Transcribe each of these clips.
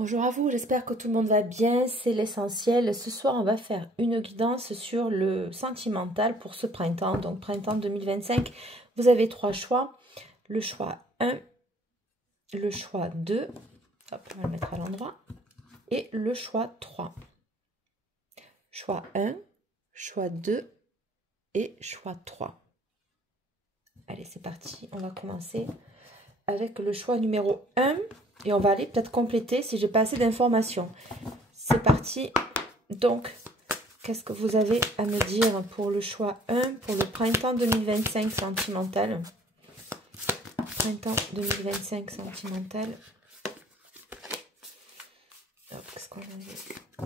Bonjour à vous, j'espère que tout le monde va bien, c'est l'essentiel. Ce soir, on va faire une guidance sur le sentimental pour ce printemps, donc printemps 2025. Vous avez trois choix, le choix 1, le choix 2, hop, on va le mettre à l'endroit, et le choix 3. Choix 1, choix 2 et choix 3. Allez, c'est parti, on va commencer avec le choix numéro 1. Et on va aller peut-être compléter si j'ai pas assez d'informations. C'est parti. Donc, qu'est-ce que vous avez à me dire pour le choix 1, pour le printemps 2025 sentimental? Printemps 2025 sentimental. Qu'est-ce qu'on a?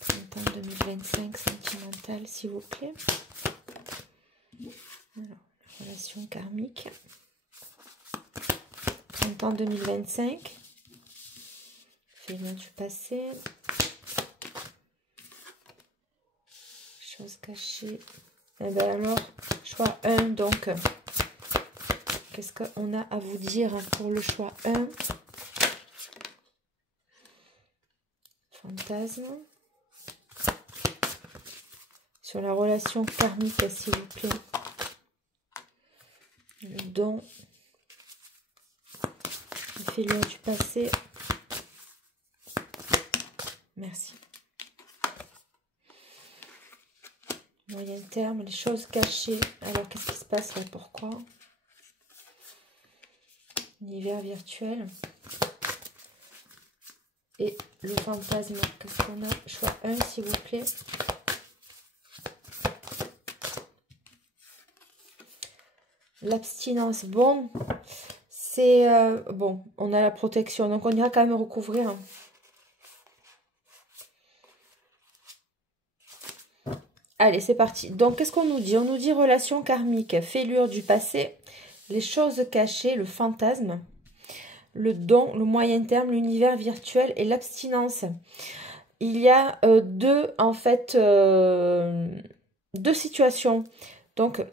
Printemps 2025 sentimental, s'il vous plaît. Alors, relation karmique. Printemps 2025, film du passé, choses cachées. Et bien alors, choix 1, donc, qu'est-ce qu'on a à vous dire pour le choix 1? Fantasme. Sur la relation karmique, s'il vous plaît. Le don. Fêlure du passé. Merci. Moyen terme, les choses cachées. Alors, qu'est-ce qui se passe là? Pourquoi? Univers virtuel. Et le fantasme, qu'est-ce qu'on a? Choix 1, s'il vous plaît. L'abstinence. Bon, c'est... bon, on a la protection, donc on ira quand même recouvrir. Allez, c'est parti. Donc, qu'est-ce qu'on nous dit? On nous dit relation karmique, fêlure du passé, les choses cachées, le fantasme, le don, le moyen terme, l'univers virtuel et l'abstinence. Il y a deux, en fait, deux situations. Donc,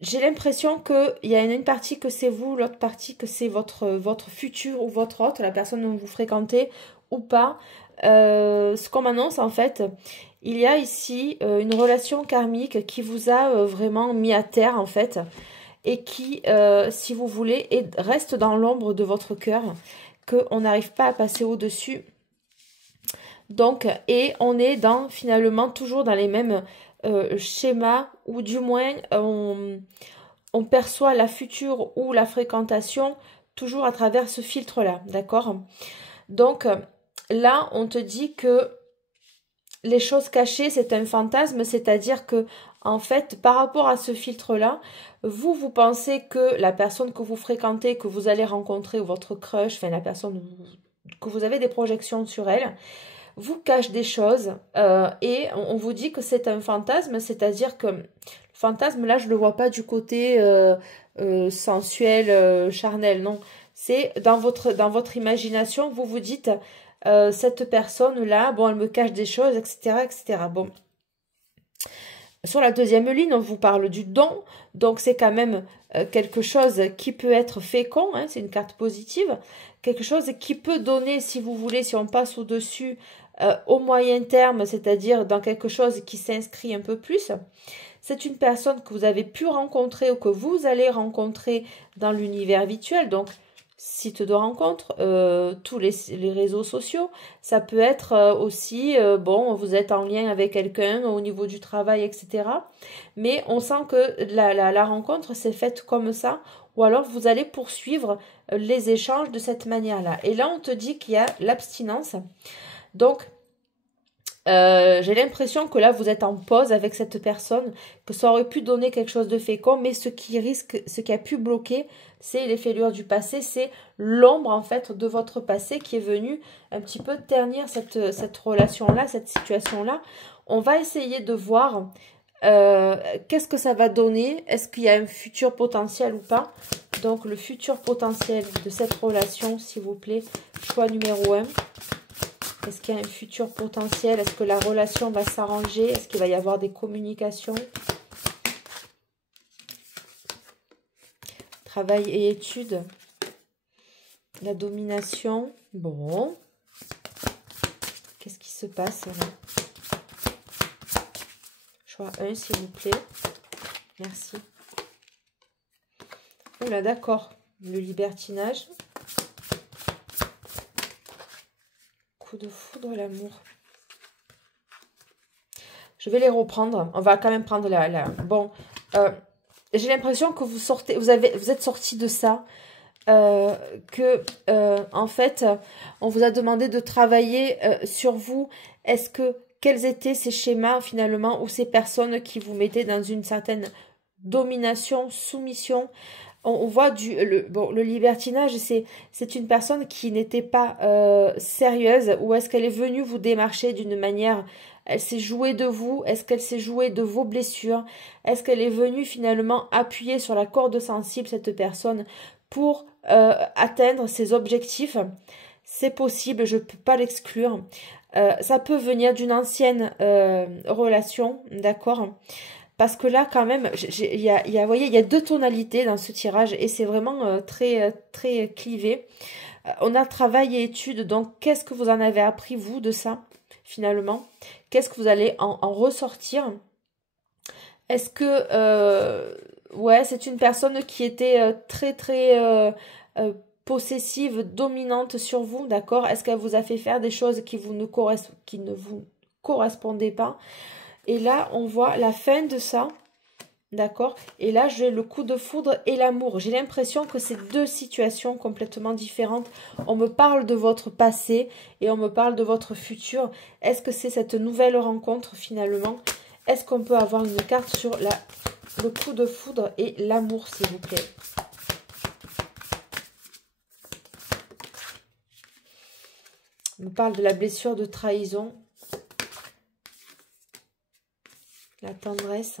j'ai l'impression qu'il y a une partie que c'est vous, l'autre partie que c'est votre futur ou votre hôte, la personne dont vous fréquentez ou pas. Ce qu'on m'annonce, en fait, il y a ici une relation karmique qui vous a vraiment mis à terre, en fait, et qui, si vous voulez, reste dans l'ombre de votre cœur, qu'on n'arrive pas à passer au-dessus. Donc, et on est finalement toujours dans les mêmes schémas, ou du moins, on perçoit la future ou la fréquentation toujours à travers ce filtre-là, d'accord? Donc, là, on te dit que les choses cachées, c'est un fantasme, c'est-à-dire que, en fait, par rapport à ce filtre-là, vous pensez que la personne que vous fréquentez, que vous allez rencontrer, ou votre crush, enfin la personne que vous avez des projections sur elle, vous cache des choses et on vous dit que c'est un fantasme, c'est-à-dire que le fantasme, là, je ne le vois pas du côté sensuel, charnel, non. C'est dans votre imagination, vous vous dites... cette personne-là, bon, elle me cache des choses, etc., etc. Bon. Sur la deuxième ligne, on vous parle du don. Donc, c'est quand même quelque chose qui peut être fécond. Hein, c'est une carte positive. Quelque chose qui peut donner, si vous voulez, si on passe au-dessus, au moyen terme, c'est-à-dire dans quelque chose qui s'inscrit un peu plus. C'est une personne que vous avez pu rencontrer ou que vous allez rencontrer dans l'univers virtuel. Donc, site de rencontre, tous les réseaux sociaux. Ça peut être aussi, bon, vous êtes en lien avec quelqu'un au niveau du travail, etc. Mais on sent que la rencontre s'est faite comme ça, ou alors vous allez poursuivre les échanges de cette manière-là. Et là, on te dit qu'il y a l'abstinence. Donc, j'ai l'impression que là, vous êtes en pause avec cette personne, que ça aurait pu donner quelque chose de fécond, mais ce qui a pu bloquer, c'est les fêlures du passé, c'est l'ombre, en fait, de votre passé qui est venu un petit peu ternir cette relation-là, cette situation-là. On va essayer de voir qu'est-ce que ça va donner, est-ce qu'il y a un futur potentiel ou pas. Donc, le futur potentiel de cette relation, s'il vous plaît, choix numéro 1. Est-ce qu'il y a un futur potentiel? Est-ce que la relation va s'arranger? Est-ce qu'il va y avoir des communications? Travail et études. La domination. Bon. Qu'est-ce qui se passe là? Choix 1, s'il vous plaît. Merci. Oula, d'accord. Le libertinage. Coup de foudre, l'amour. Je vais les reprendre. On va quand même prendre la... Bon, j'ai l'impression que vous sortez, vous êtes sorti de ça. En fait, on vous a demandé de travailler sur vous. Quels étaient ces schémas finalement ou ces personnes qui vous mettaient dans une certaine domination, soumission? On voit le libertinage, c'est une personne qui n'était pas sérieuse, ou est-ce qu'elle est venue vous démarcher d'une manière, elle s'est jouée de vous, est-ce qu'elle s'est jouée de vos blessures, est-ce qu'elle est venue finalement appuyer sur la corde sensible, cette personne, pour atteindre ses objectifs? C'est possible, je ne peux pas l'exclure. Ça peut venir d'une ancienne relation, d'accord? Parce que là, quand même, vous voyez, il y a deux tonalités dans ce tirage et c'est vraiment très clivé. On a travail et étude, donc qu'est-ce que vous en avez appris, vous, de ça, finalement? Qu'est-ce que vous allez en ressortir? Est-ce que, ouais, c'est une personne qui était très possessive, dominante sur vous, d'accord? Est-ce qu'elle vous a fait faire des choses qui ne vous correspondaient pas? Et là, on voit la fin de ça, d'accord? Et là, j'ai le coup de foudre et l'amour. J'ai l'impression que c'est deux situations complètement différentes. On me parle de votre passé et on me parle de votre futur. Est-ce que c'est cette nouvelle rencontre finalement? Est-ce qu'on peut avoir une carte sur le coup de foudre et l'amour, s'il vous plaît? On me parle de la blessure de trahison. La tendresse.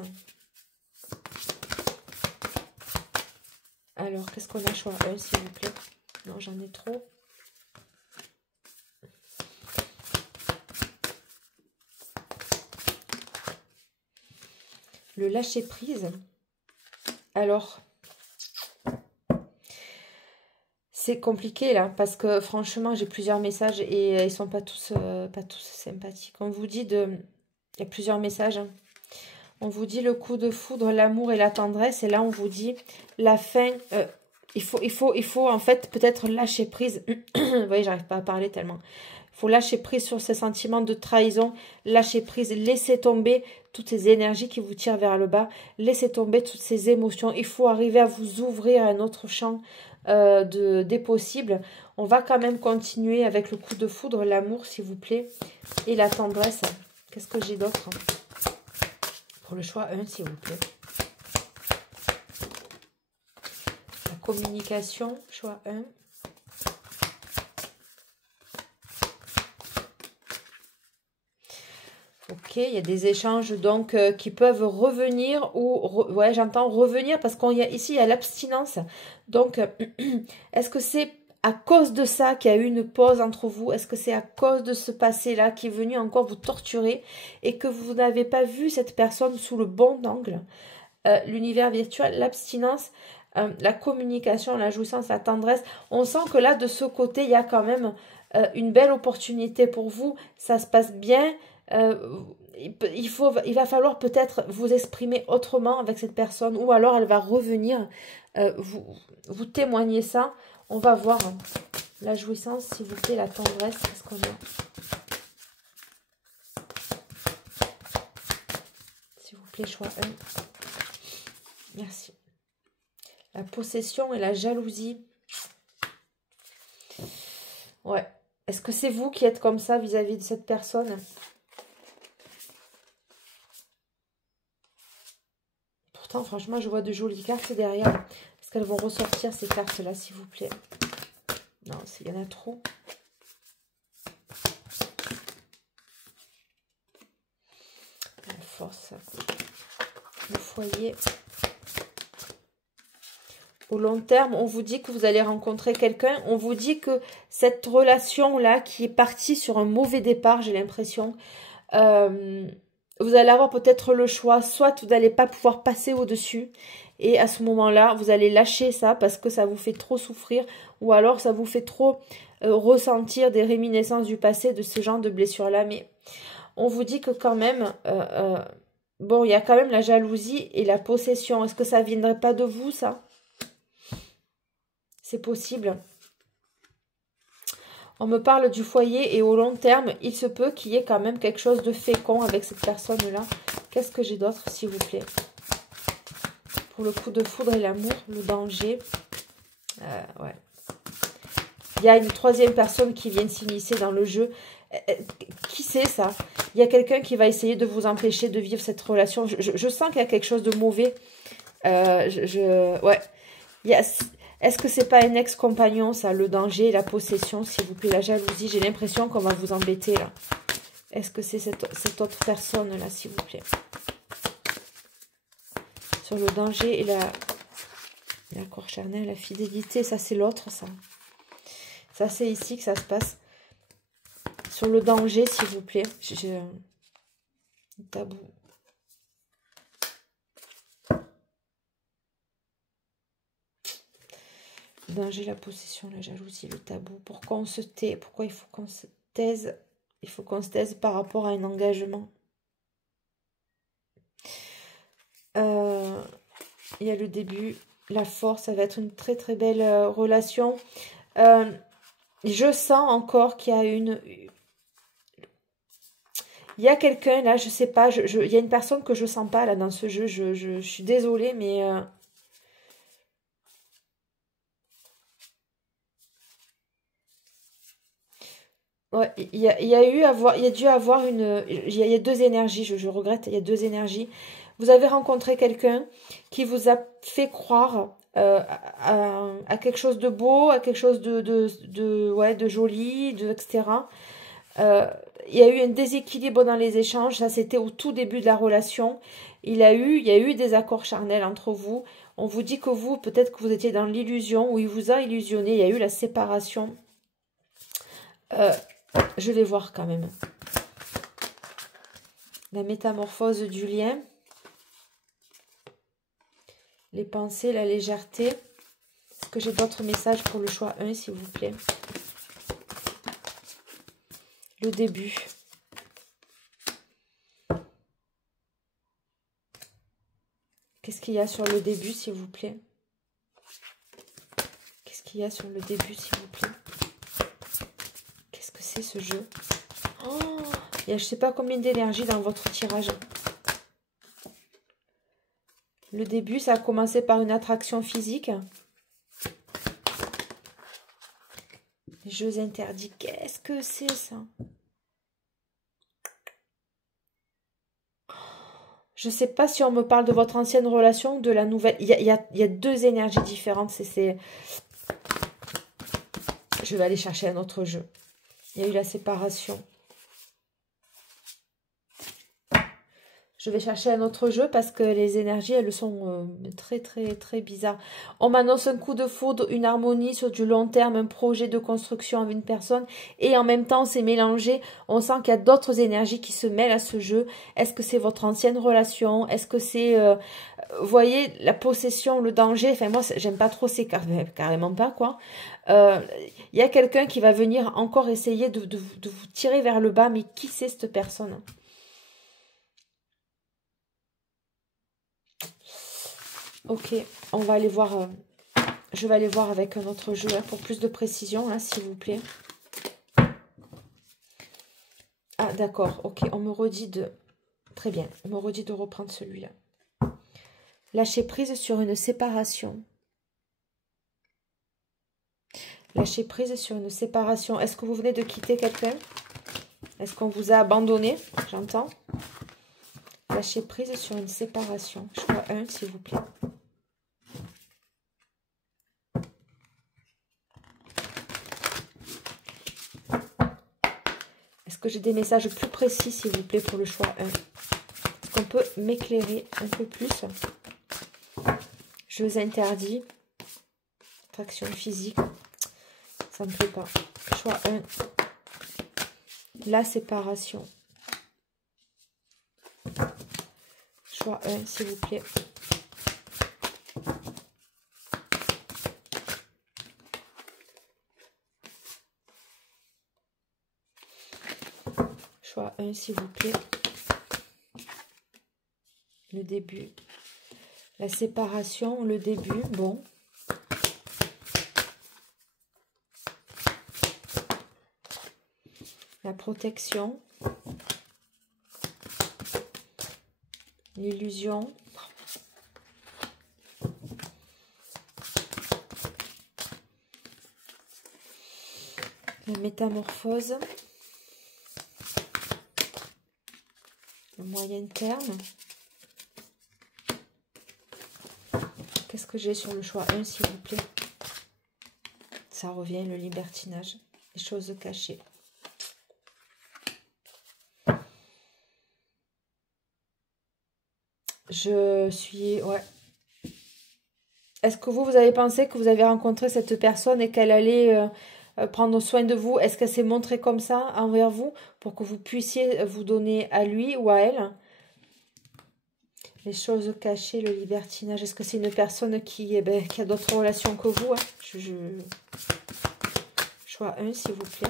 Alors, qu'est-ce qu'on a? Choix 1, s'il vous plaît. Non, j'en ai trop. Le lâcher-prise. Alors, c'est compliqué là, parce que franchement, j'ai plusieurs messages et ils sont pas tous sympathiques. On vous dit il y a plusieurs messages. On vous dit le coup de foudre, l'amour et la tendresse. Et là, on vous dit la fin. Il faut en fait peut-être lâcher prise. Vous voyez, j'arrive pas à parler tellement. Il faut lâcher prise sur ces sentiments de trahison. Lâcher prise, laisser tomber toutes ces énergies qui vous tirent vers le bas. Laisser tomber toutes ces émotions. Il faut arriver à vous ouvrir à un autre champ des possibles. On va quand même continuer avec le coup de foudre, l'amour, s'il vous plaît. Et la tendresse. Qu'est-ce que j'ai d'autre ? Pour le choix 1, s'il vous plaît. La communication, choix 1. Ok, il y a des échanges donc qui peuvent revenir ou... ouais, j'entends revenir parce ici, il y a l'abstinence. Donc, est-ce que c'est à cause de ça qu'il y a eu une pause entre vous? Est-ce que c'est à cause de ce passé-là qui est venu encore vous torturer et que vous n'avez pas vu cette personne sous le bon angle? L'univers virtuel, l'abstinence, la communication, la jouissance, la tendresse. On sent que là, de ce côté, il y a quand même une belle opportunité pour vous. Ça se passe bien. Il va falloir peut-être vous exprimer autrement avec cette personne ou alors elle va revenir vous témoigner ça. On va voir la jouissance, s'il vous plaît, la tendresse. Qu'est-ce qu'on a? S'il vous plaît, choix 1. Merci. La possession et la jalousie. Ouais. Est-ce que c'est vous qui êtes comme ça vis-à-vis de cette personne? Pourtant, franchement, je vois de jolies cartes derrière. Est-ce qu'elles vont ressortir ces cartes-là, s'il vous plaît? Non, il y en a trop. La force. Le foyer. Au long terme, on vous dit que vous allez rencontrer quelqu'un. On vous dit que cette relation-là qui est partie sur un mauvais départ, j'ai l'impression, vous allez avoir peut-être le choix. Soit vous n'allez pas pouvoir passer au-dessus Et à ce moment-là, vous allez lâcher ça parce que ça vous fait trop souffrir ou alors ça vous fait trop ressentir des réminiscences du passé de ce genre de blessure-là. Mais on vous dit que quand même, bon, il y a quand même la jalousie et la possession. Est-ce que ça ne viendrait pas de vous, ça? C'est possible. On me parle du foyer et au long terme, il se peut qu'il y ait quand même quelque chose de fécond avec cette personne-là. Qu'est-ce que j'ai d'autre, s'il vous plaît? Pour le coup de foudre et l'amour, le danger. Ouais. Il y a une troisième personne qui vient s'initier dans le jeu. Qui c'est ça? Il y a quelqu'un qui va essayer de vous empêcher de vivre cette relation. Je sens qu'il y a quelque chose de mauvais. Ouais. Est-ce que c'est pas un ex-compagnon, ça? Le danger, la possession, s'il vous plaît, la jalousie. J'ai l'impression qu'on va vous embêter, là. Est-ce que c'est cette autre personne-là, s'il vous plaît? Sur le danger et l'accord charnel, la fidélité, ça c'est l'autre, ça. Ça c'est ici que ça se passe. Sur le danger, s'il vous plaît. J'ai un tabou. Le danger, la possession, la jalousie, le tabou. Pourquoi on se tait? Pourquoi il faut qu'on se taise? Il faut qu'on se taise par rapport à un engagement. Il y a le début, la force, ça va être une très très belle relation. Je sens encore qu'il y a il y a quelqu'un là, je sais pas, il y a une personne que je sens pas là dans ce jeu. Je suis désolée, mais ouais, il y a dû avoir il y a deux énergies. Je regrette, il y a deux énergies. Vous avez rencontré quelqu'un qui vous a fait croire à quelque chose de beau, à quelque chose ouais, de joli, etc. Il y a eu un déséquilibre dans les échanges. Ça, c'était au tout début de la relation. Il y a eu des accords charnels entre vous. On vous dit que vous, peut-être que vous étiez dans l'illusion ou il vous a illusionné. Il y a eu la séparation. Je vais voir quand même. La métamorphose du lien. Les pensées, la légèreté. Est-ce que j'ai d'autres messages pour le choix 1, s'il vous plaît? Le début. Qu'est-ce qu'il y a sur le début, s'il vous plaît? Qu'est-ce qu'il y a sur le début, s'il vous plaît? Qu'est-ce que c'est ce jeu? Oh, il y a je ne sais pas combien d'énergie dans votre tirage. Le début, ça a commencé par une attraction physique. Les jeux interdits, qu'est-ce que c'est ça? Je ne sais pas si on me parle de votre ancienne relation ou de la nouvelle. Il y a deux énergies différentes. Je vais aller chercher un autre jeu. Il y a eu la séparation. Je vais chercher un autre jeu parce que les énergies, elles sont très, très, très bizarres. On m'annonce un coup de foudre, une harmonie sur du long terme, un projet de construction avec une personne. Et en même temps, c'est mélangé. On sent qu'il y a d'autres énergies qui se mêlent à ce jeu. Est-ce que c'est votre ancienne relation? Est-ce que c'est, vous voyez, la possession, le danger? Enfin, moi, j'aime pas trop ces cartes. Carrément pas, quoi. Il y a quelqu'un qui va venir encore essayer de vous tirer vers le bas. Mais qui c'est cette personne? Ok, on va aller voir. Je vais aller voir avec un autre jeu pour plus de précision, hein, s'il vous plaît. Ah, d'accord. Ok, on me redit de... Très bien, on me redit de reprendre celui-là. Lâcher prise sur une séparation. Lâcher prise sur une séparation. Est-ce que vous venez de quitter quelqu'un? Est-ce qu'on vous a abandonné? J'entends. Lâcher prise sur une séparation. Choix 1, s'il vous plaît. Est-ce que j'ai des messages plus précis, s'il vous plaît, pour le choix 1? Est-ce qu'on peut m'éclairer un peu plus? Jeux interdits. Attraction physique. Ça ne me plaît pas. Choix 1. La séparation. Choix 1, s'il vous plaît. choix 1, s'il vous plaît. Le début. La séparation, le début, bon. La protection. L'illusion. La métamorphose. Le moyen terme. Qu'est-ce que j'ai sur le choix 1, s'il vous plaît? Ça revient, le libertinage. Les choses cachées. Je suis... Ouais. Est-ce que vous avez pensé que vous avez rencontré cette personne et qu'elle allait prendre soin de vous? Est-ce qu'elle s'est montrée comme ça envers vous pour que vous puissiez vous donner à lui ou à elle? Les choses cachées, le libertinage. Est-ce que c'est une personne qui a d'autres relations que vous, hein? Choix 1, s'il vous plaît.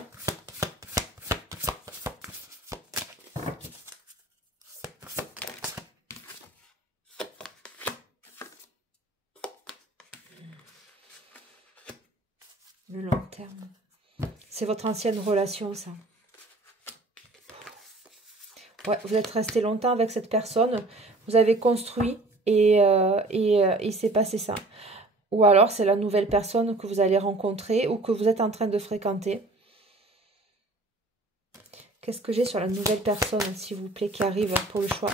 Le long terme. C'est votre ancienne relation, ça. Ouais, vous êtes resté longtemps avec cette personne. Vous avez construit et il s'est passé ça. Ou alors, c'est la nouvelle personne que vous allez rencontrer ou que vous êtes en train de fréquenter. Qu'est-ce que j'ai sur la nouvelle personne, s'il vous plaît, qui arrive pour le choix 1?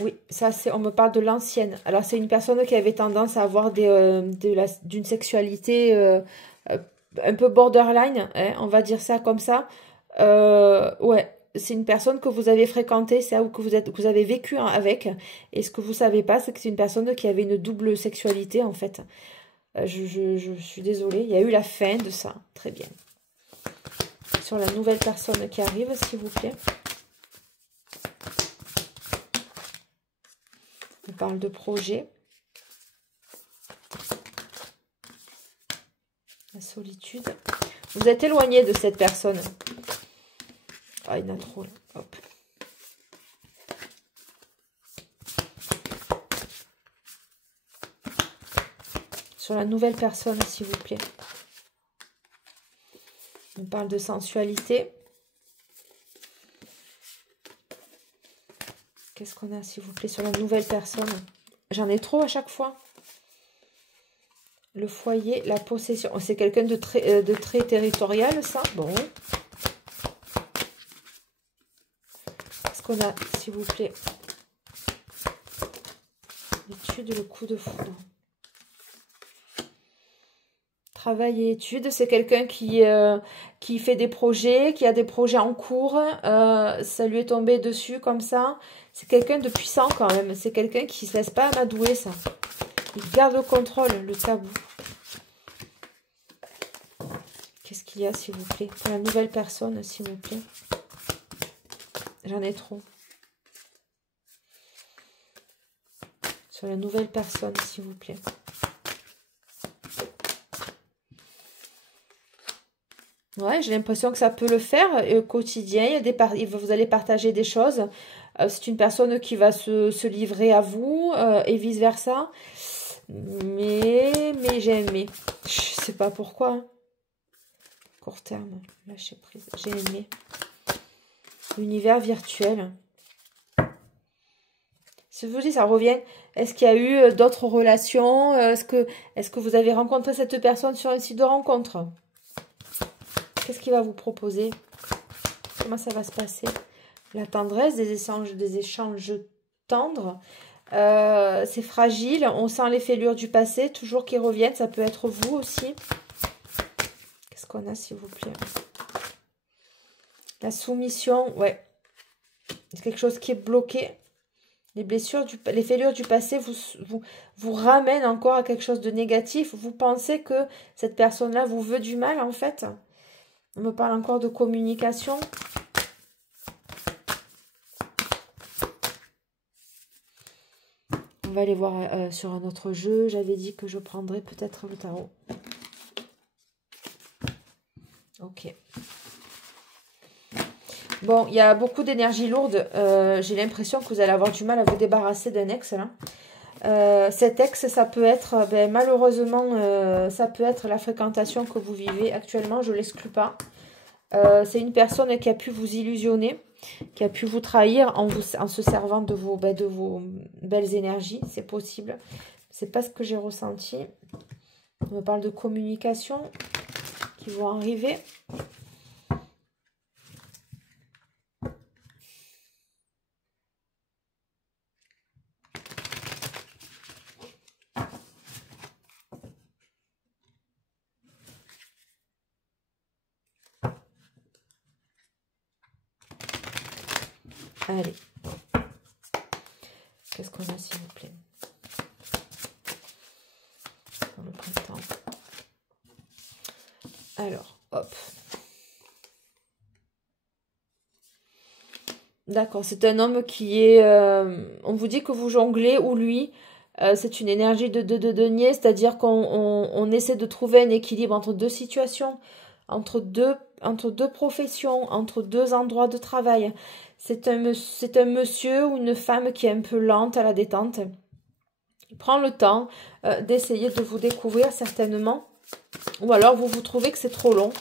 Oui, ça, c'est, on me parle de l'ancienne. Alors, c'est une personne qui avait tendance à avoir d'une sexualité un peu borderline, hein, on va dire ça comme ça. Ouais, c'est une personne que vous avez fréquentée, ça, ou que vous avez vécu avec. Et ce que vous savez pas, c'est que c'est une personne qui avait une double sexualité, en fait. Je suis désolée, il y a eu la fin de ça. Très bien. Sur la nouvelle personne qui arrive, s'il vous plaît. On parle de projet. La solitude. Vous êtes éloigné de cette personne. Ah, il y en a trop là. Hop. Sur la nouvelle personne, s'il vous plaît. On parle de sensualité. Qu'est-ce qu'on a, s'il vous plaît, sur la nouvelle personne? J'en ai trop à chaque fois. Le foyer, la possession. C'est quelqu'un de très territorial, ça. Bon. Qu'est-ce qu'on a, s'il vous plaît? L'étude, le coup de foudre. Travail et études, c'est quelqu'un qui fait des projets, qui a des projets en cours. Ça lui est tombé dessus comme ça. C'est quelqu'un de puissant quand même. C'est quelqu'un qui ne se laisse pas amadouer, ça. Il garde le contrôle, le tabou. Qu'est-ce qu'il y a, s'il vous plaît? Pour la nouvelle personne, s'il vous plaît. J'en ai trop. Sur la nouvelle personne, s'il vous plaît. Ouais, j'ai l'impression que ça peut le faire au quotidien. Vous allez partager des choses. C'est une personne qui va se livrer à vous et vice-versa. Mais j'ai aimé. Je sais pas pourquoi. Hein. Court terme, lâcher prise. J'ai aimé. L'univers virtuel. Si je vous dis, ça revient. Est-ce qu'il y a eu d'autres relations? Est-ce que vous avez rencontré cette personne sur un site de rencontre? Qu'est-ce qu'il va vous proposer? Comment ça va se passer? La tendresse, des échanges tendres. C'est fragile. On sent les fêlures du passé, toujours qui reviennent. Ça peut être vous aussi. Qu'est-ce qu'on a, s'il vous plaît? La soumission, ouais. C'est quelque chose qui est bloqué. Les blessures, les fêlures du passé vous ramènent encore à quelque chose de négatif. Vous pensez que cette personne-là vous veut du mal, en fait. On me parle encore de communication. On va aller voir sur un autre jeu. J'avais dit que je prendrais peut-être le tarot. Ok. Bon, il y a beaucoup d'énergie lourde. J'ai l'impression que vous allez avoir du mal à vous débarrasser d'un ex, là. Cet ex, ça peut être, malheureusement, ça peut être la fréquentation que vous vivez actuellement. Je ne l'exclus pas. C'est une personne qui a pu vous illusionner, qui a pu vous trahir en se servant de vos belles énergies. C'est possible. C'est pas ce que j'ai ressenti. On me parle de communication qui vont arriver. Allez. Qu'est-ce qu'on a, s'il vous plaît? Dans le printemps. Alors, hop. D'accord, c'est un homme qui est... on vous dit que vous jonglez, ou lui, c'est une énergie de denier, c'est-à-dire qu'on essaie de trouver un équilibre entre deux situations, entre deux professions, entre deux endroits de travail. C'est un monsieur ou une femme qui est un peu lente à la détente. Il prend le temps d'essayer de vous découvrir certainement. Ou alors vous trouvez que c'est trop long.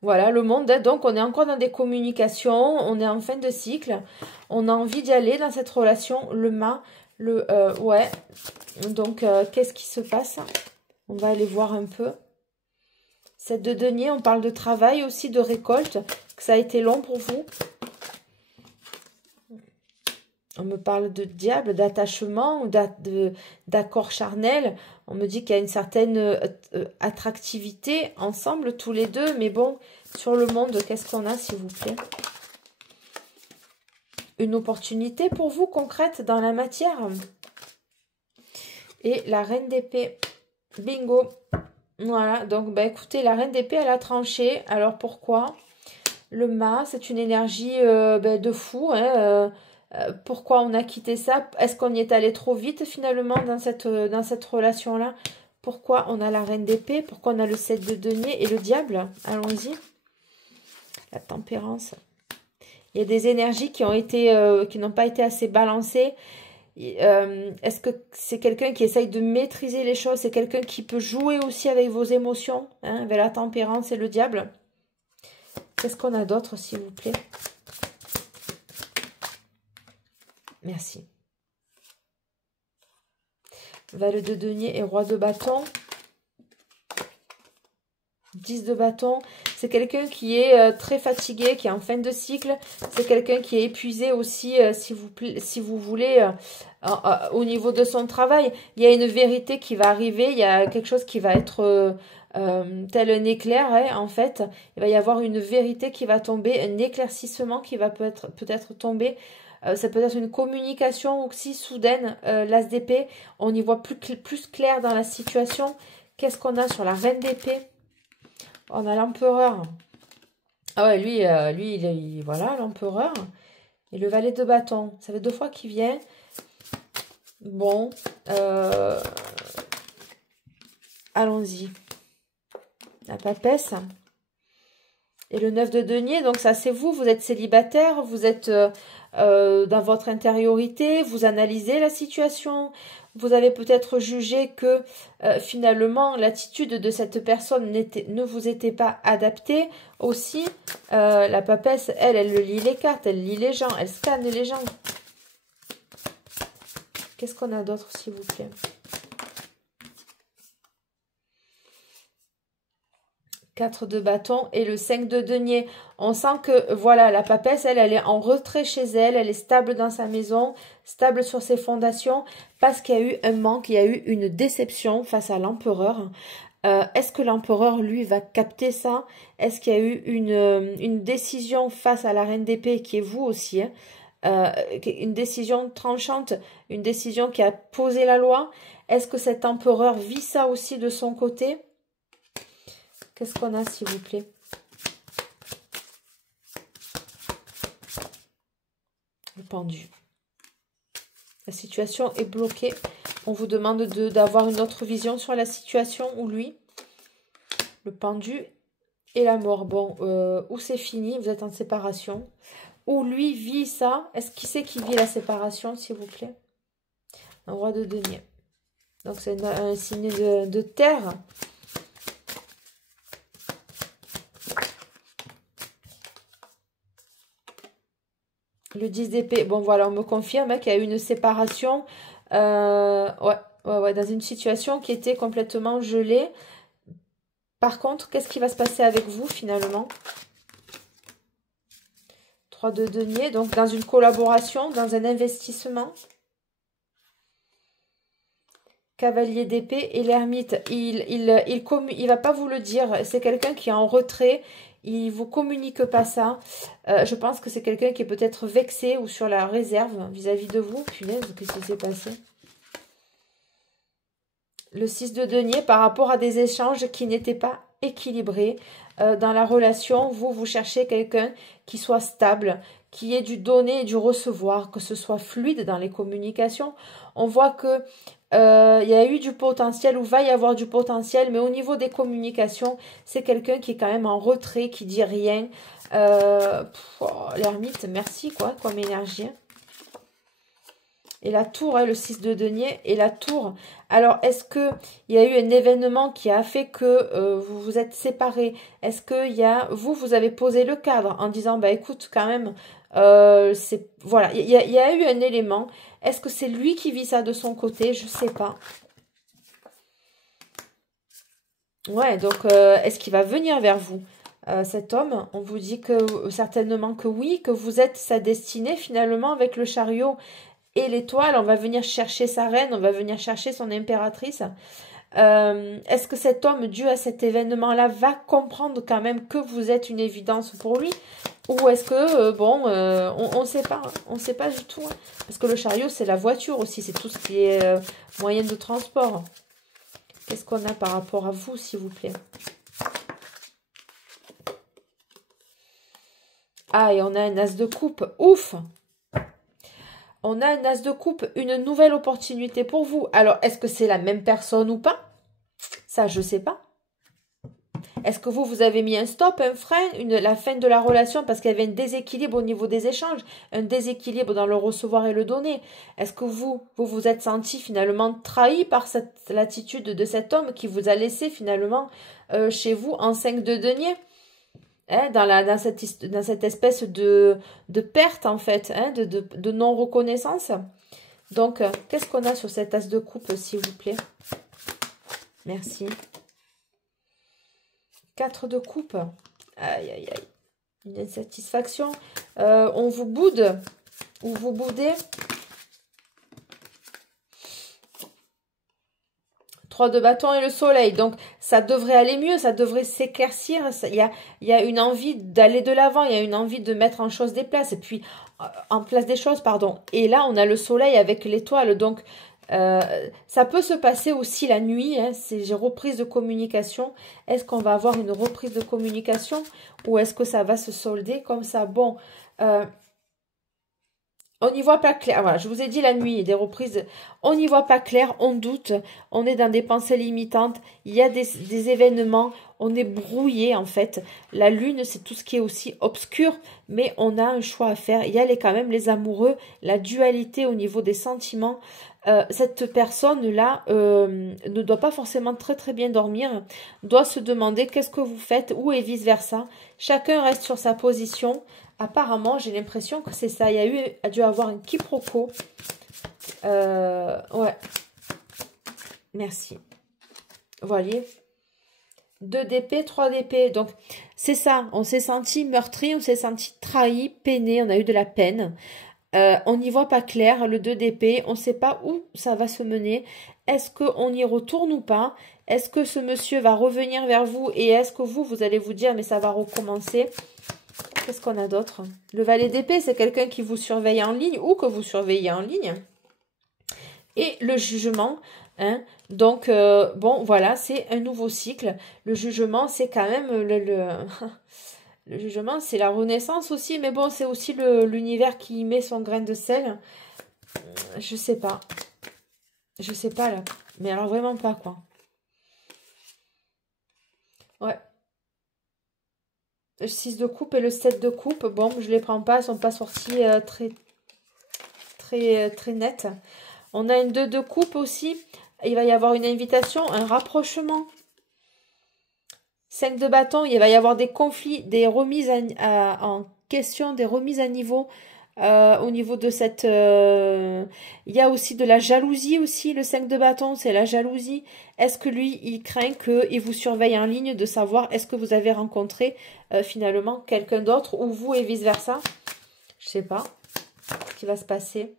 Voilà, le monde, donc on est encore dans des communications, on est en fin de cycle, on a envie d'y aller dans cette relation, le mât, ouais, donc qu'est-ce qui se passe? On va aller voir un peu. Cette de denier, on parle de travail aussi, de récolte, que ça a été long pour vous. On me parle de diable, d'attachement, d'accord charnel. On me dit qu'il y a une certaine attractivité ensemble, tous les deux. Mais bon, sur le monde, qu'est-ce qu'on a, s'il vous plaît? Une opportunité pour vous, concrète, dans la matière. Et la reine d'épée. Bingo. Voilà, donc, écoutez, la reine d'épée, elle a tranché. Alors, pourquoi? Le mât, c'est une énergie de fou, hein, pourquoi on a quitté ça? Est-ce qu'on y est allé trop vite finalement dans cette relation-là? Pourquoi on a la reine d'épée? Pourquoi on a le 7 de denier et le diable? Allons-y. La tempérance. Il y a des énergies qui n'ont pas été assez balancées. Est-ce que c'est quelqu'un qui essaye de maîtriser les choses? C'est quelqu'un qui peut jouer aussi avec vos émotions, hein, avec la tempérance et le diable? Qu'est-ce qu'on a d'autre, s'il vous plaît? Merci. Valet de denier et roi de bâton. 10 de bâton. C'est quelqu'un qui est très fatigué, qui est en fin de cycle. C'est quelqu'un qui est épuisé aussi, si vous voulez, au niveau de son travail. Il y a une vérité qui va arriver. Il y a quelque chose qui va être tel un éclair, hein, en fait. Il va y avoir une vérité qui va tomber, un éclaircissement qui va peut-être tomber. Ça peut être une communication aussi soudaine, l'as d'épée. On y voit plus clair dans la situation. Qu'est-ce qu'on a sur la reine d'épée? On a l'empereur. Ah ouais, lui, voilà, l'empereur. Et le valet de bâton. Ça fait 2 fois qu'il vient. Bon. Allons-y. La papesse. Et le 9 de denier. Donc ça, c'est vous. Vous êtes célibataire. Vous êtes dans votre intériorité. Vous analysez la situation. Vous avez peut-être jugé que finalement l'attitude de cette personne ne vous était pas adaptée. Aussi, la papesse, elle lit les cartes, elle lit les gens, elle scanne les gens. Qu'est-ce qu'on a d'autre, s'il vous plaît? 4 de bâton et le 5 de denier. On sent que, voilà, la papesse, elle est en retrait chez elle. Elle est stable dans sa maison, stable sur ses fondations, parce qu'il y a eu un manque, il y a eu une déception face à l'empereur. Est-ce que l'empereur, lui, va capter ça? Est-ce qu'il y a eu une décision face à la reine d'épée, qui est vous aussi, hein, une décision tranchante, une décision qui a posé la loi? Est-ce que cet empereur vit ça aussi de son côté? Qu'est-ce qu'on a, s'il vous plaît? Le pendu. La situation est bloquée. On vous demande d'avoir une autre vision sur la situation ou lui. le pendu et la mort. Bon, ou c'est fini, vous êtes en séparation, ou lui vit ça. Est-ce qu'il sait qui vit la séparation, s'il vous plaît? Un roi de denier. Donc c'est un signe de terre. Le 10 d'épée. Bon, voilà, on me confirme qu'il y a eu une séparation. Ouais, dans une situation qui était complètement gelée. Par contre, qu'est-ce qui va se passer avec vous, finalement? 3 de denier. Donc, dans une collaboration, dans un investissement. Cavalier d'épée et l'ermite. Il va pas vous le dire. C'est quelqu'un qui est en retrait. Il vous communique pas ça. Je pense que c'est quelqu'un qui est peut-être vexé ou sur la réserve vis-à-vis de vous. Punaise, qu'est-ce qui s'est passé? Le 6 de denier par rapport à des échanges qui n'étaient pas équilibrés. Dans la relation, vous cherchez quelqu'un qui soit stable, qui ait du donner et du recevoir, que ce soit fluide dans les communications. On voit que il y a eu du potentiel ou va y avoir du potentiel, mais au niveau des communications, c'est quelqu'un qui est quand même en retrait, qui dit rien. L'ermite, merci quoi, comme énergie. Et la tour, le 6 de denier et la tour. Alors, est-ce qu'il y a eu un événement qui a fait que vous vous êtes séparés? Est-ce qu'il y a... Vous avez posé le cadre en disant, bah écoute, quand même, voilà, il y a eu un élément. Est-ce que c'est lui qui vit ça de son côté? Je sais pas. Ouais, donc, est-ce qu'il va venir vers vous? Cet homme, on vous dit que certainement que oui, que vous êtes sa destinée finalement avec le chariot et l'étoile, on va venir chercher sa reine, on va venir chercher son impératrice. Est-ce que cet homme, dû à cet événement-là, va comprendre quand même que vous êtes une évidence pour lui? Ou est-ce que, on ne sait pas, hein, on ne sait pas du tout. Hein, parce que le chariot, c'est la voiture aussi, c'est tout ce qui est moyen de transport. Qu'est-ce qu'on a par rapport à vous, s'il vous plaît? Ah, et on a un as de coupe. Ouf! On a un as de coupe, une nouvelle opportunité pour vous. Alors, est-ce que c'est la même personne ou pas? Ça, je ne sais pas. Est-ce que vous avez mis un stop, un frein, la fin de la relation parce qu'il y avait un déséquilibre au niveau des échanges, un déséquilibre dans le recevoir et le donner? Est-ce que vous êtes senti finalement trahi par l'attitude de cet homme qui vous a laissé finalement chez vous en 5 de denier? Hein, dans cette espèce de perte en fait, hein, de non-reconnaissance. Donc, qu'est-ce qu'on a sur cet as de coupe, s'il vous plaît? Merci. 4 de coupe. Aïe, aïe, aïe. Une insatisfaction. On vous boude ou vous boudez. 3 de bâton et le soleil. Donc, ça devrait aller mieux, ça devrait s'éclaircir. Il y a une envie d'aller de l'avant, il y a une envie de mettre en chose des places. Et puis, en place des choses, pardon. Et là, on a le soleil avec l'étoile. Donc, ça peut se passer aussi la nuit. Hein, c'est reprise de communication. Est-ce qu'on va avoir une reprise de communication ou est-ce que ça va se solder comme ça? Bon, on n'y voit pas clair. Voilà, je vous ai dit la nuit, des reprises. On n'y voit pas clair, on doute, on est dans des pensées limitantes. Il y a des événements, on est brouillé en fait. La lune, c'est tout ce qui est aussi obscur, mais on a un choix à faire. Il y a quand même les amoureux, la dualité au niveau des sentiments. Cette personne-là ne doit pas forcément très très bien dormir, doit se demander qu'est-ce que vous faites, ou et vice-versa. Chacun reste sur sa position. Apparemment, j'ai l'impression que c'est ça. Il y a dû avoir un quiproquo. Ouais. Merci. Vous voyez, 2 d'épée, 3 d'épée. Donc, c'est ça. On s'est senti meurtri, on s'est senti trahi, peiné. On a eu de la peine. On n'y voit pas clair. Le 2 d'épée, on ne sait pas où ça va se mener. Est-ce qu'on y retourne ou pas? Est-ce que ce monsieur va revenir vers vous? Et est-ce que vous allez vous dire, mais ça va recommencer? Qu'est-ce qu'on a d'autre? Le valet d'épée, c'est quelqu'un qui vous surveille en ligne ou que vous surveillez en ligne. Et le jugement, hein. Donc, bon, voilà, c'est un nouveau cycle. Le jugement, c'est quand même le jugement, c'est la renaissance aussi. Mais bon, c'est aussi l'univers qui y met son grain de sel. Je sais pas. Je sais pas, là. Mais alors, vraiment pas, quoi. Ouais. Le 6 de coupe et le 7 de coupe, bon, je les prends pas, elles sont pas sorties très nettes. On a une 2 de coupe aussi. Il va y avoir une invitation, un rapprochement. 5 de bâton, il va y avoir des conflits, des remises en question, des remises à niveau au niveau de cette... il y a aussi de la jalousie aussi, le 5 de bâton, c'est la jalousie. Est-ce que lui, il craint qu'il vous surveille en ligne de savoir est-ce que vous avez rencontré finalement quelqu'un d'autre ou vous et vice-versa? Je sais pas ce qui va se passer.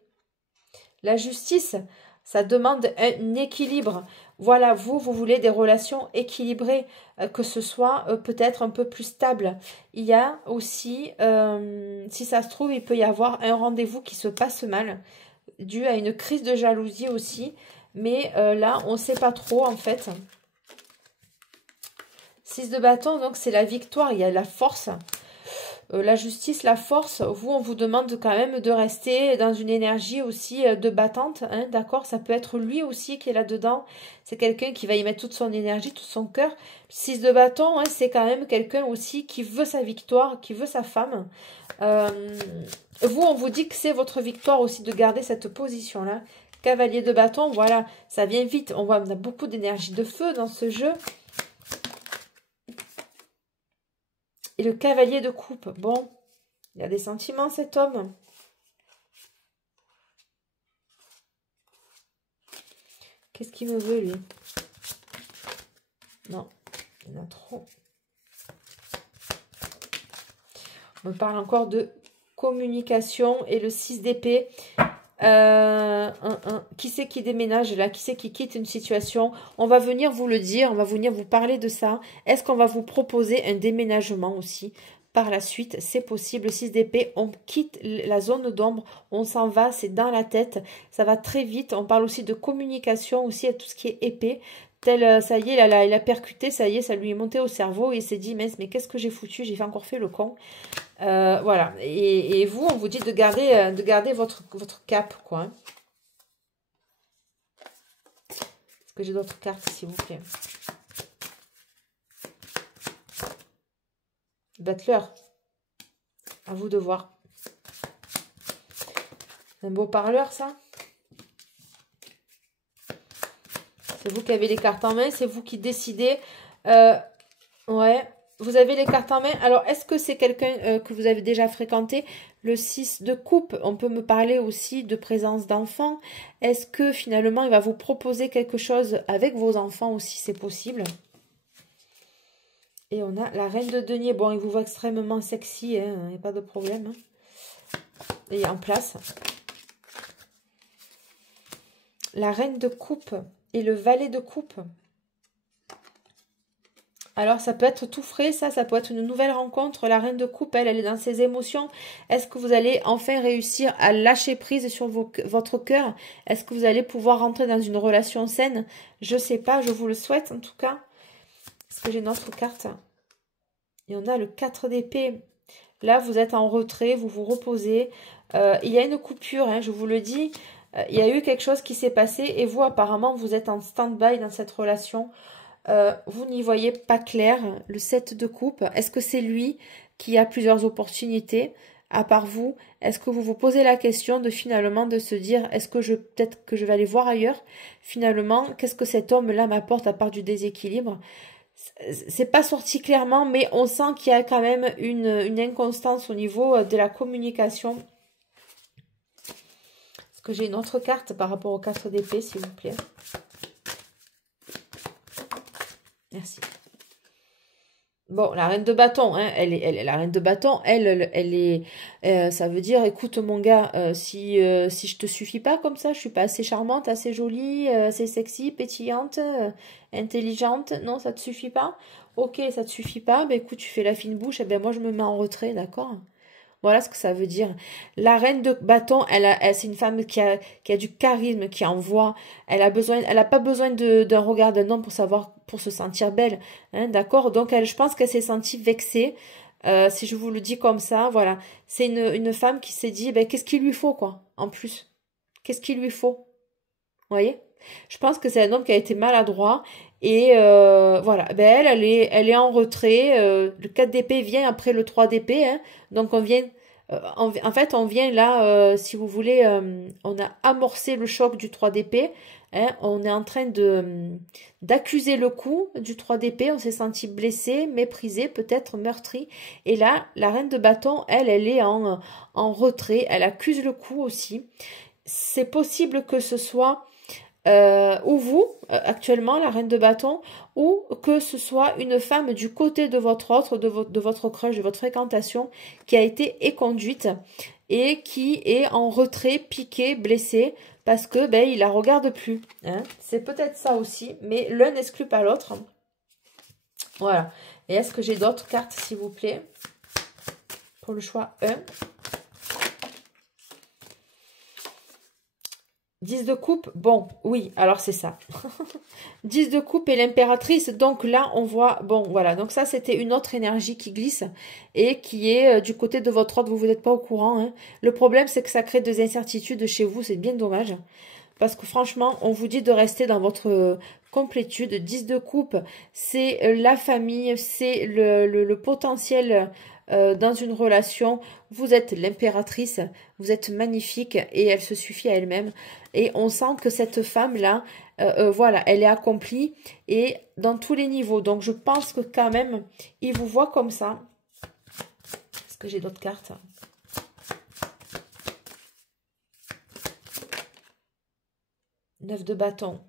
La justice, ça demande un équilibre. Voilà, vous voulez des relations équilibrées, que ce soit peut-être un peu plus stable. Il y a aussi, si ça se trouve, il peut y avoir un rendez-vous qui se passe mal, dû à une crise de jalousie aussi. Mais là, on ne sait pas trop en fait. 6 de bâton, donc c'est la victoire, il y a la force. La justice, la force, vous, on vous demande quand même de rester dans une énergie aussi de battante, hein, d'accord? Ça peut être lui aussi qui est là-dedans. C'est quelqu'un qui va y mettre toute son énergie, tout son cœur. 6 de bâton, hein, c'est quand même quelqu'un aussi qui veut sa victoire, qui veut sa femme. Vous, on vous dit que c'est votre victoire aussi de garder cette position-là. Cavalier de bâton, voilà, ça vient vite. On voit, on a beaucoup d'énergie de feu dans ce jeu. Et le cavalier de coupe, bon, il a des sentiments cet homme. Qu'est-ce qu'il me veut lui? Non, il y en a trop. On me parle encore de communication et le 6 d'épée. Qui c'est qui déménage là? Qui c'est qui quitte une situation? On va venir vous le dire, on va venir vous parler de ça. Est-ce qu'on va vous proposer un déménagement aussi par la suite? C'est possible. 6 d'épée, on quitte la zone d'ombre, on s'en va, c'est dans la tête, ça va très vite. On parle aussi de communication, aussi à tout ce qui est épée. Tel, ça y est, il a percuté, ça y est, ça lui est monté au cerveau et il s'est dit, mince, mais qu'est-ce que j'ai foutu? J'ai encore fait le con. Voilà. Et vous, on vous dit de garder votre cap, quoi. Hein. Est-ce que j'ai d'autres cartes, s'il vous plaît? Butler. À vous de voir. Un beau parleur, ça. C'est vous qui avez les cartes en main, c'est vous qui décidez. Ouais. Vous avez les cartes en main. Alors, est-ce que c'est quelqu'un que vous avez déjà fréquenté? Le 6 de coupe, on peut me parler aussi de présence d'enfants. Est-ce que finalement, il va vous proposer quelque chose avec vos enfants aussi? C'est possible. Et on a la reine de denier. Bon, il vous voit extrêmement sexy, hein, il n'y a pas de problème. Hein. Et en place. La reine de coupe et le valet de coupe. Alors, ça peut être tout frais, ça peut être une nouvelle rencontre. La reine de coupe, elle est dans ses émotions. Est-ce que vous allez enfin réussir à lâcher prise sur votre cœur? Est-ce que vous allez pouvoir rentrer dans une relation saine? Je ne sais pas, je vous le souhaite en tout cas. Est-ce que j'ai une autre carte? Et on a le 4 d'épée. Là, vous êtes en retrait, vous vous reposez. Il y a une coupure, hein, je vous le dis. Il y a eu quelque chose qui s'est passé et vous, apparemment, vous êtes en stand-by dans cette relation. Vous n'y voyez pas clair. Le 7 de coupe, est-ce que c'est lui qui a plusieurs opportunités à part vous? Est-ce que vous vous posez la question de finalement de se dire est-ce que peut-être que je vais aller voir ailleurs? Finalement, qu'est-ce que cet homme-là m'apporte à part du déséquilibre? C'est pas sorti clairement, mais on sent qu'il y a quand même une inconstance au niveau de la communication. Est-ce que j'ai une autre carte par rapport au 4 d'épée, s'il vous plaît? Merci. Bon, la reine de bâton, hein, la reine de bâton, elle est, ça veut dire, écoute mon gars, si je te suffis pas comme ça, je suis pas assez charmante, assez jolie, assez sexy, pétillante, intelligente, non, ça te suffit pas? Ok, ça te suffit pas, ben écoute, tu fais la fine bouche, et ben moi je me mets en retrait, d'accord? Voilà ce que ça veut dire. La reine de bâton, c'est une femme qui a du charisme, qui envoie. Elle a pas besoin d'un regard d'un homme pour se sentir belle. Hein, d'accord? Donc, je pense qu'elle s'est sentie vexée. Si je vous le dis comme ça, voilà. C'est une femme qui s'est dit, ben, qu'est-ce qu'il lui faut, quoi, en plus? Qu'est-ce qu'il lui faut? Vous voyez? Je pense que c'est un homme qui a été maladroit Et voilà, ben elle est en retrait. Le 4 d'épée vient après le 3 d'épée. Hein. Donc on vient, en fait, on vient là, si vous voulez, on a amorcé le choc du 3 d'épée. Hein. On est en train d'accuser le coup du 3 d'épée. On s'est senti blessé, méprisé, peut-être meurtri. Et là, la reine de bâton, elle est en retrait. Elle accuse le coup aussi. C'est possible que ce soit ou vous, actuellement, la reine de bâton, ou que ce soit une femme du côté de votre autre, de votre crush, de votre fréquentation, qui a été éconduite et qui est en retrait, piqué, blessé, parce que ben il la regarde plus. Hein. C'est peut-être ça aussi, mais l'un n'exclut pas l'autre. Voilà. Et est-ce que j'ai d'autres cartes, s'il vous plaît, pour le choix 1? 10 de coupe, bon, oui, alors c'est ça. 10 de coupe et l'impératrice, donc là, on voit, bon, voilà, donc ça, c'était une autre énergie qui glisse et qui est du côté de votre ordre, vous n'êtes pas au courant. Hein. Le problème, c'est que ça crée des incertitudes chez vous, c'est bien dommage. Parce que franchement, on vous dit de rester dans votre complétude. 10 de coupe, c'est la famille, c'est le potentiel dans une relation. Vous êtes l'impératrice, vous êtes magnifique et elle se suffit à elle-même. Et on sent que cette femme-là, voilà, elle est accomplie et dans tous les niveaux. Donc je pense que quand même, il vous voit comme ça. Est-ce que j'ai d'autres cartes ? Neuf de bâton.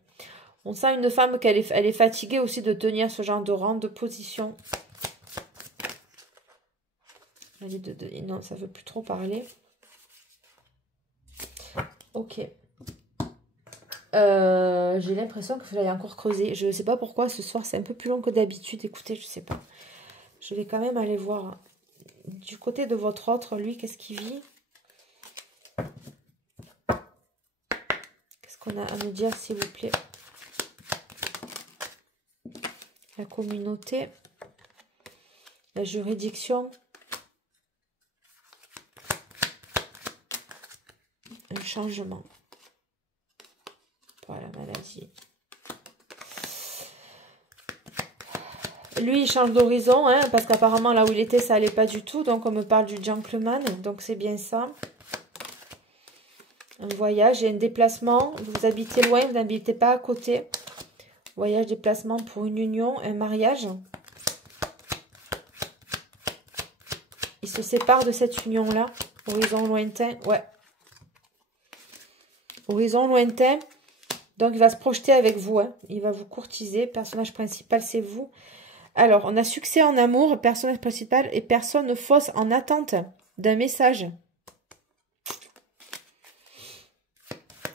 On sent une femme qu'elle est fatiguée aussi de tenir ce genre de rang, de position. Non, ça ne veut plus trop parler. Ok. J'ai l'impression qu'il fallait encore creuser. Je ne sais pas pourquoi ce soir c'est un peu plus long que d'habitude. Écoutez, je ne sais pas. Je vais quand même aller voir du côté de votre autre, lui, qu'est-ce qu'il vit? Qu'est-ce qu'on a à me dire, s'il vous plaît? La communauté, la juridiction, un changement. Voilà, maladie. Lui, il change d'horizon, hein, parce qu'apparemment, là où il était, ça allait pas du tout. Donc, on me parle du gentleman. Donc, c'est bien ça. Un voyage et un déplacement. Vous habitez loin, vous n'habitez pas à côté. Voyage, déplacement pour une union, un mariage. Il se sépare de cette union-là. Horizon lointain, ouais. Horizon lointain. Donc, il va se projeter avec vous. Hein. Il va vous courtiser. Personnage principal, c'est vous. Alors, on a succès en amour, personnage principal et personne fausse en attente d'un message.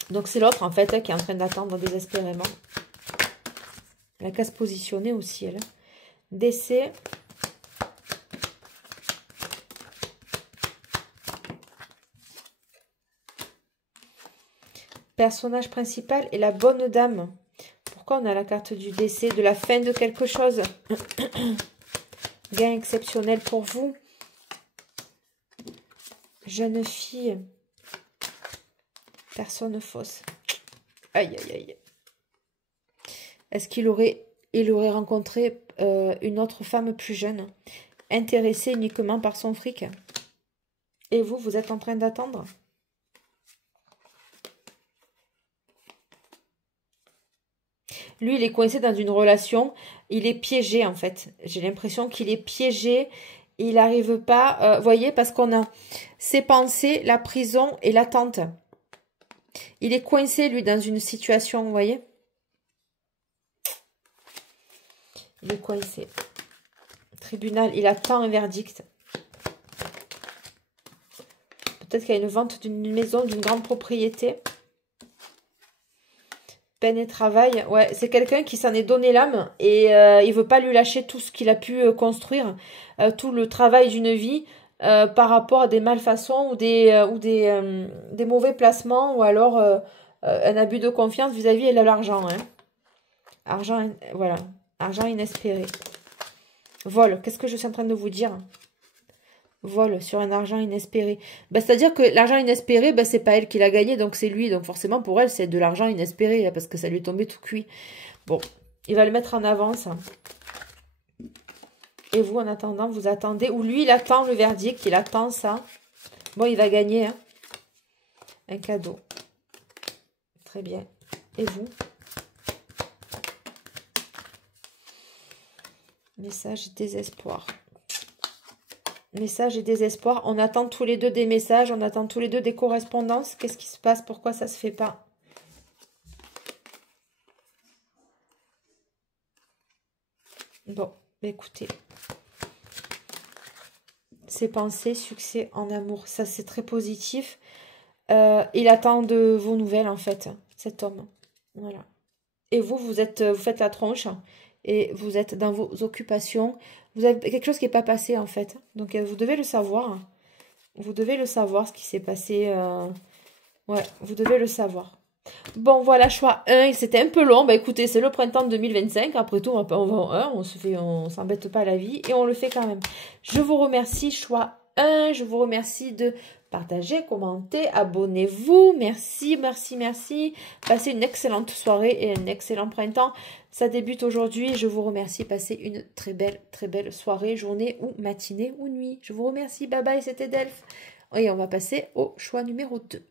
Donc, c'est l'autre, en fait, qui est en train d'attendre désespérément. La case positionnée aussi, elle. Décès. Personnage principal et la bonne dame. Pourquoi on a la carte du décès, de la fin de quelque chose? Gain exceptionnel pour vous. Jeune fille. Personne fausse. Aïe, aïe, aïe. Est-ce qu'il aurait rencontré une autre femme plus jeune, intéressée uniquement par son fric? Et vous, vous êtes en train d'attendre? Lui, il est coincé dans une relation. Il est piégé, en fait. J'ai l'impression qu'il est piégé. Il n'arrive pas... voyez, parce qu'on a ses pensées, la prison et l'attente. Il est coincé, lui, dans une situation, vous voyez? Il est coincé. Tribunal, il attend un verdict. Peut-être qu'il y a une vente d'une maison, d'une grande propriété. Peine et travail, ouais, c'est quelqu'un qui s'en est donné l'âme et il veut pas lui lâcher tout ce qu'il a pu construire, tout le travail d'une vie par rapport à des malfaçons ou des mauvais placements ou alors un abus de confiance vis-à-vis de l'argent. Hein. Argent, voilà, argent inespéré. Vol, qu'est-ce que je suis en train de vous dire? Vol sur un argent inespéré. Ben, c'est-à-dire que l'argent inespéré, ben, c'est pas elle qui l'a gagné, donc c'est lui. Donc forcément, pour elle, c'est de l'argent inespéré, parce que ça lui est tombé tout cuit. Bon, Il va le mettre en avant, ça. Et vous, en attendant, vous attendez. Ou lui, il attend le verdict. Il attend ça. Bon, il va gagner. Hein. Un cadeau. Très bien. Et vous? Message et désespoir. Message et désespoir. On attend tous les deux des messages. On attend tous les deux des correspondances. Qu'est-ce qui se passe? Pourquoi ça se fait pas? Bon, écoutez. Ses pensées, succès en amour. Ça, c'est très positif. Il attend de vos nouvelles, en fait, cet homme. Voilà. Et vous, vous faites la tronche. Et vous êtes dans vos occupations. Vous avez quelque chose qui n'est pas passé, en fait. Donc, vous devez le savoir. Vous devez le savoir, ce qui s'est passé. Ouais, vous devez le savoir. Bon, voilà, choix 1. C'était un peu long. Bah, écoutez, c'est le printemps 2025. Après tout, on va en 1. On s'embête pas la vie. Et on le fait quand même. Je vous remercie, choix 1. Je vous remercie de partager, commenter, abonnez-vous. Merci, merci, merci. Passez une excellente soirée et un excellent printemps. Ça débute aujourd'hui. Je vous remercie. Passez une très belle soirée, journée ou matinée ou nuit. Je vous remercie. Bye bye, c'était Delphes. Et on va passer au choix numéro 2.